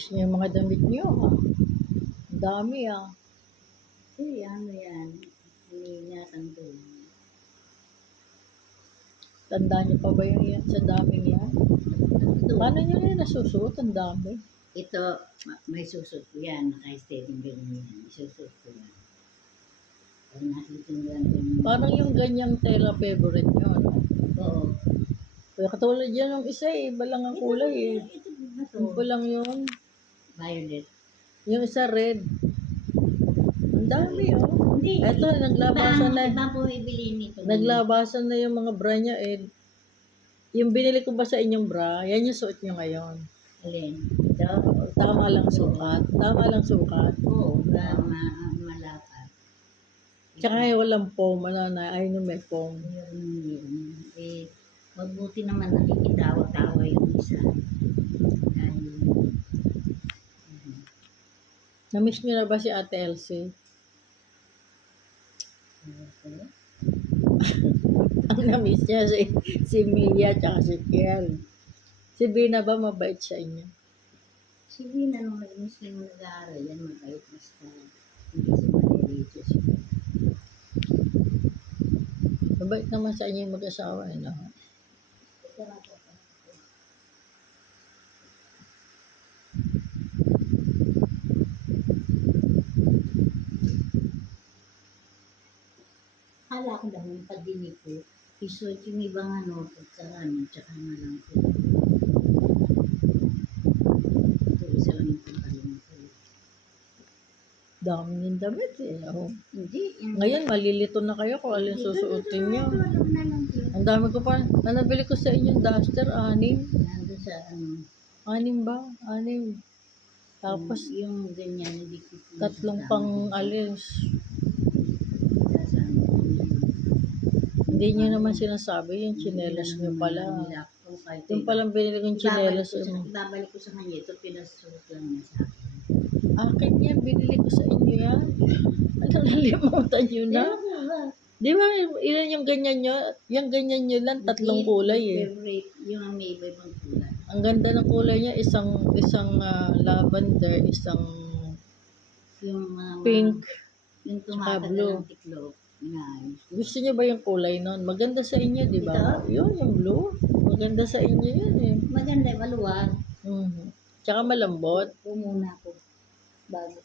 Namiss niyo yung mga damit niyo, ha? Ang dami, ah. Eh, ano yan? Iniingatan ko. Tanda niyo pa ba yung yan, sa daming yan? Ito, Paano niyo na nasusuot? Ang dami. ito, may susot ko yan. Naka-steady ganyan yan. Isusot ko yan. Pag natitindihan ko yung... Parang yung ganyang tela favorite niyo, no? Oo. Kaya katulad yan ng isa, eh. Iba lang ang kulay, eh. Ito na to. Simple lang yun. Violet. Yung isa red. Ang dami, oh. Hindi. Eto, naglabasan na. Iba po ibili nito. Naglabasan na yung mga bra niya, eh. Yung binili ko ba sa inyong bra, yan yung suot niyo ngayon. Alin? Ito? Tama lang sukat. Tama lang sukat. Oo. Malapad. Tsaka walang foam, ano na, ay no may foam. Yun. Eh, mabuti naman nakikitawa-tawa yung isa. Dahil, Namiss niyo na ba si Ate Elsie? Ang namiss niya si Mia tsaka si Kiel. Si Bina ba mabait sa inyo? sige na nung nag-Muslim nag-aaral, yan mabait basta hindi siya maliligious. Mabait naman sa inyo yung mag-asawa, ano? Hala ko dahil yung pagdinig ko, isuot yung ibang ano, pagkaraan, tsaka na lang ko. Ito, isa lang yung pagkaroon ko. Dami ng damit, eh. Oh. Hindi, yung... Ngayon, malilito na kayo kung alin susuotin niyo. Tulog na lang ko. Ang dami ko pa. Nabili ko sa inyong duster, 6. Nandun sa ano, 6 ba? 6. Tapos, yung ganyan, hindi ko 3 pang alis. Sa ano, Hindi niyo naman sinasabi yung chinelas niyo pala. Yung palang binili kong chinelas. Babalik ko sa kanya, ito pinasuot lang niya sa akin. Akin yan, binili ko sa inyo yan. Ano, nalimutan nyo na? Di ba, ilan yung ganyan nyo? Yung ganyan nyo lang, 3 kulay eh. Favorite, yung may iba-ibang kulay. Ang ganda ng kulay niya, isang lavender, isang Yung mga pink, yung tsaka tumatagal blue. ng tiklop. Yan. Gusto niyo ba yung kulay nun? Maganda sa inyo, di ba? Ito? Yun, yung blue. Maganda sa inyo yun eh. Maganda, maluwag. Tsaka malambot. Pumuna ko bago